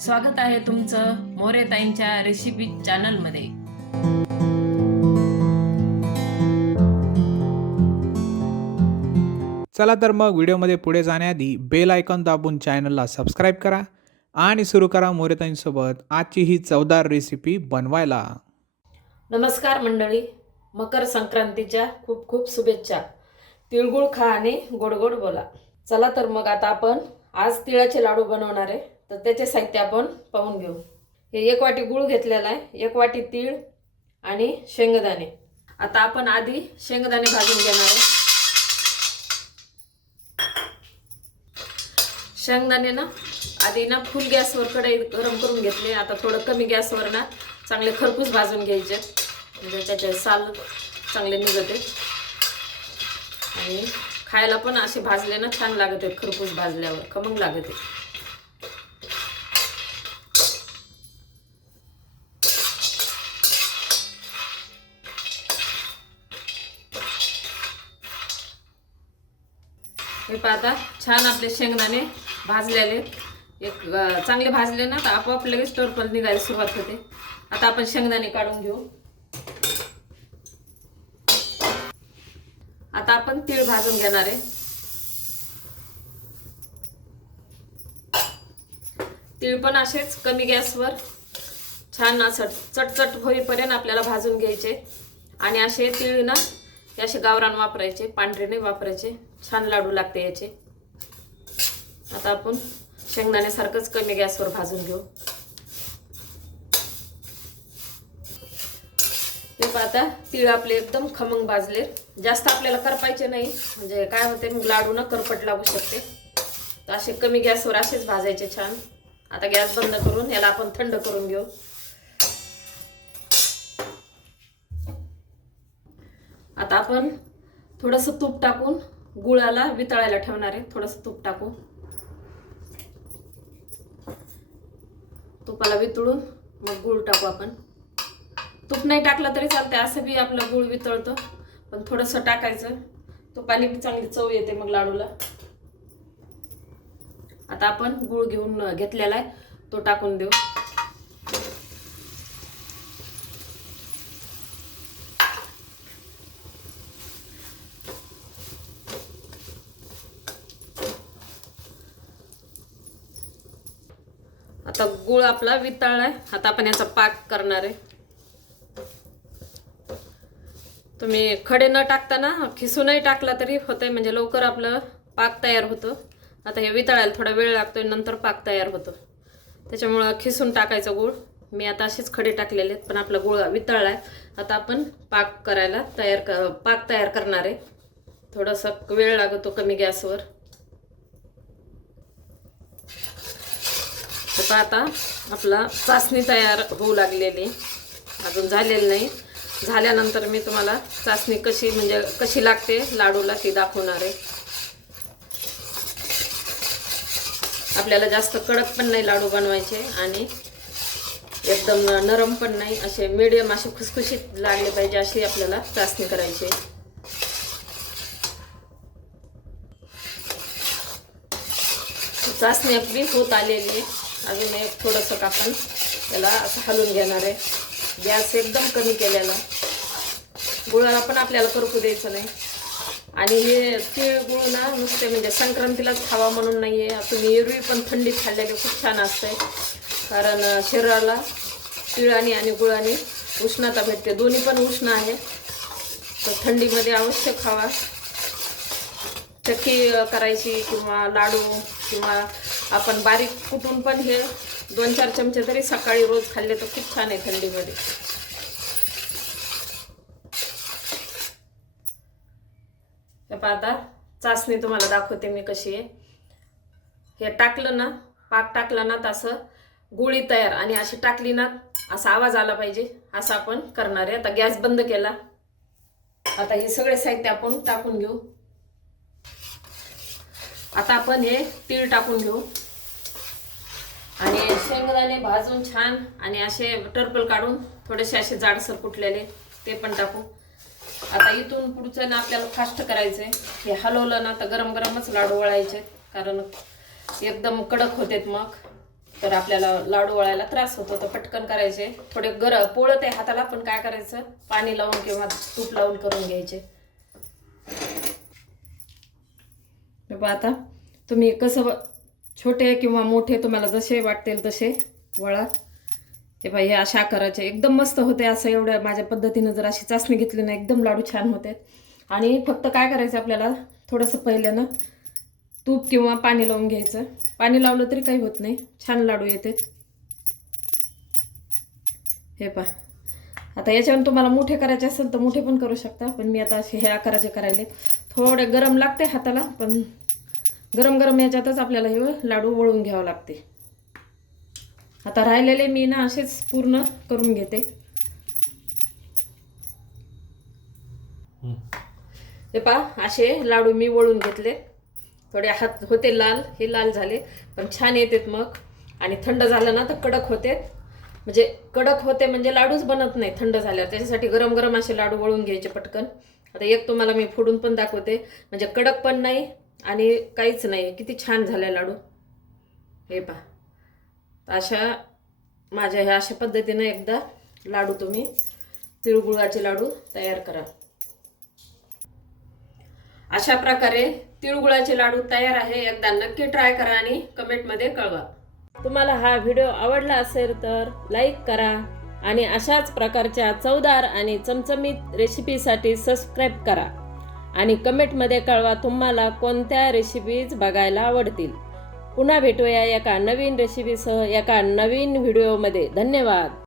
स्वागत आहे तुमचं मोरेताईंच्या रेसिपी चॅनलमध्ये चला तर मग व्हिडिओमध्ये पुढे जाण्याआधी बेल आयकॉन दाबून चॅनलला सबस्क्राईब करा आणि सुरू करा मोरेताईंसोबत आजची ही चवदार रेसिपी बनवायला. नमस्कार मंडळी. मकर संक्रांतीच्या खूप खूप शुभेच्छा. तिळगुळ खा आणि गोड गोड बोला. चला तर मग आता आपण आज तिळाचे लाडू बनवणार आहे. तर त्याचे साहित्य आपण पाहून घेऊ. हे एक वाटी गुळ घेतलेला आहे एक वाटी तीळ आणि शेंगदाणे. आता आपण आधी शेंगदाणे भाजून घेणार आहे शेंगदाणे ना आधी ना फुल गॅसवर कढई गरम करून घेतले. आता थोडं कमी गॅसवर ना चांगले खरपूस भाजून घ्यायचे. म्हणजे त्याचे साल चांगले निघते. आणि खायला पण असे भाजले ना छान लागत आहेत खरपूस भाजल्यावर खमंग लागते. हे पाहता छान आपले शेंगदाणे भाजलेले. एक चांगले भाजले ना तर आपोआप लगेच टोरपल निघायला सुरुवात होते. आता आपण शेंगदाणे काढून घेऊ. आता आपण तीळ भाजून घेणार आहे. तीळ पण असेच कमी गॅसवर छान असं चटचट होईपर्यंत आपल्याला भाजून घ्यायचे. आणि असे तीळ ना हे असे गावरान वापरायचे पांढरे नाही वापरायचे. छान लाडू लागते याचे. आता आपण शेंगदाण्यासारखंच कमी गॅसवर भाजून घेऊ. ते पाहता तीळ आपले एकदम खमंग भाजले. जास्त आपल्याला करपायचे नाही. म्हणजे काय होते मग लाडू ना करपट लागू शकते. तर असे कमी गॅसवर असेच भाजायचे छान. आता गॅस बंद करून याला आपण थंड करून घेऊ. आता आपण थोडंसं तूप टाकून गुळाला वितळायला ठेवणार आहे. थोडंसं तूप टाकू. तुपाला वितळून मग गुळ टाकू आपण. तूप नाही टाकलं तरी चालते असं बी आपलं गुळ वितळतं. पण थोडंसं टाकायचं. तुपाने बी चांगली चव येते मग लाडूला. आता आपण गुळ घेऊन घेतलेला आहे. तो टाकून देऊ. आता गुळ आपला वितळला आहे आता आपण याचा पाक करणार आहे. तुम्ही खडे न टाकताना खिसूनही टाकला तरी होतंय. म्हणजे लवकर आपलं पाक तयार होतो. आता हे वितळायला थोडा वेळ लागतोय नंतर पाक तयार होतो. त्याच्यामुळं खिसून टाकायचं गुळ. मी आता असेच खडे टाकलेले आहेत पण आपला गुळ वितळलाय. आता आपण पाक करायला तयार क पाक तयार करणार आहे. थोडासा वेळ लागतो कमी गॅसवर. आता आता आपला चाचणी तयार होऊ लागलेली. अजून झालेली नाही. झाल्यानंतर मी तुम्हाला चाचणी कशी म्हणजे कशी लागते लाडूला ती दाखवणार आहे. आपल्याला जास्त कडक पण नाही लाडू बनवायचे आणि एकदम नरम पण नाही असे मिडियम असे खुसखुशीत लागले पाहिजे अशी आपल्याला चाचणी करायची आहे. चाचणी आपली होत आलेली आहे. अजून एक थोडंसं आपण त्याला असं हलवून घेणार आहे. गॅस एकदम कमी केलेला गुळाला पण आपल्याला करपू द्यायचं नाही. आणि हे तीळ गुळ ना नुसते म्हणजे संक्रांतीलाच खावा म्हणून नाही आहे तुम्ही एरवी पण थंडीत खाल्लेले खूप छान असते कारण शरीराला तिळाने आणि गुळाने उष्णता भेटते. दोन्ही पण उष्ण आहे. तर थंडीमध्ये अवश्य खावा. चक्की करायची किंवा लाडू किंवा आपण बारीक कुटून पण हे दोन चार चमचे तरी सकाळी रोज खाल्ले तर खूप छान आहे थंडीमध्ये. हे पहा आता चाचणी तुम्हाला दाखवते मी कशी आहे. हे टाकलं ना पाक टाकलं ना तसं गोळी तयार आणि अशी टाकली ना असा आवाज आला पाहिजे असं आपण करणार आहे. आता गॅस बंद केला. आता हे सगळे साहित्य आपण टाकून घेऊ. आता आपण हे तीळ टाकून घेऊ. आणि शेंगदाणे भाजून छान आणि असे टर्पल काढून थोडेसे असे जाडसर कुटलेले ते पण टाकू. आता इथून पुढचं ना आपल्याला फास्ट करायचंय. हे हलवलं ना तर गरम गरमच लाडू वळायचे कारण एकदम कडक होतेत मग. तर आपल्याला लाडू वळायला त्रास होतो तर पटकन करायचे. थोडे गर पोळत आहे हाताला पण काय करायचं? पाणी लावून किंवा तूप लावून करून घ्यायचे. हे आता तुम्ही कसं छोटे किंवा मोठे तुम्हाला जसे वाटतील तसे वळा. हे बाई हे अशा आकाराचे. एकदम मस्त होते असं एवढ्या माझ्या पद्धतीनं जर अशी चाचणी घेतली ना एकदम लाडू छान होते. आणि फक्त काय करायचं आपल्याला? थोडंसं पहिल्यानं तूप किंवा पाणी लावून घ्यायचं. पाणी लावलं तरी काही होत नाही. छान लाडू येते. हे पहा. आता याच्यावर तुम्हाला मोठे करायचे असेल तर मोठे पण करू शकता पण मी आता असे हे आकाराचे करायले. थोडे गरम लागते हाताला पण गरम गरम याच्यातच आपल्याला हे लाडू वळून घ्यावं लागते. आता राहिलेले मी ना असेच पूर्ण करून घेते. हे पहा असे लाडू मी वळून घेतले. थोडे हात होते लाल हे लाल झाले पण छान येतात मग. आणि थंड झालं ना तर कडक होते. म्हणजे कडक होते म्हणजे लाडूच बनत नाही थंड झाल्यावर. त्याच्यासाठी गरम गरम असे लाडू वळून घ्यायचे पटकन. आता एक तुम्हाला मी फोडून पण दाखवते. म्हणजे कडक पण नाही आणि काहीच नाही. किती छान झाले लाडू. हे पहा. अशा माझ्या ह्या अशा पद्धतीनं एकदा लाडू तुम्ही तिळगुळाचे लाडू तयार करा. अशा प्रकारे तिळगुळाचे लाडू तयार आहे. एकदा नक्की ट्राय करा आणि कमेंटमध्ये कळवा. तुम्हाला हा व्हिडिओ आवडला असेल तर लाईक करा आणि अशाच प्रकारच्या चवदार आणि चमचमीत रेसिपीसाठी सबस्क्राईब करा. आणि कमेंटमध्ये कळवा तुम्हाला कोणत्या रेसिपीज बघायला आवडतील. पुन्हा भेटूया एका नवीन रेसिपीसह एका नवीन व्हिडिओमध्ये धन्यवाद.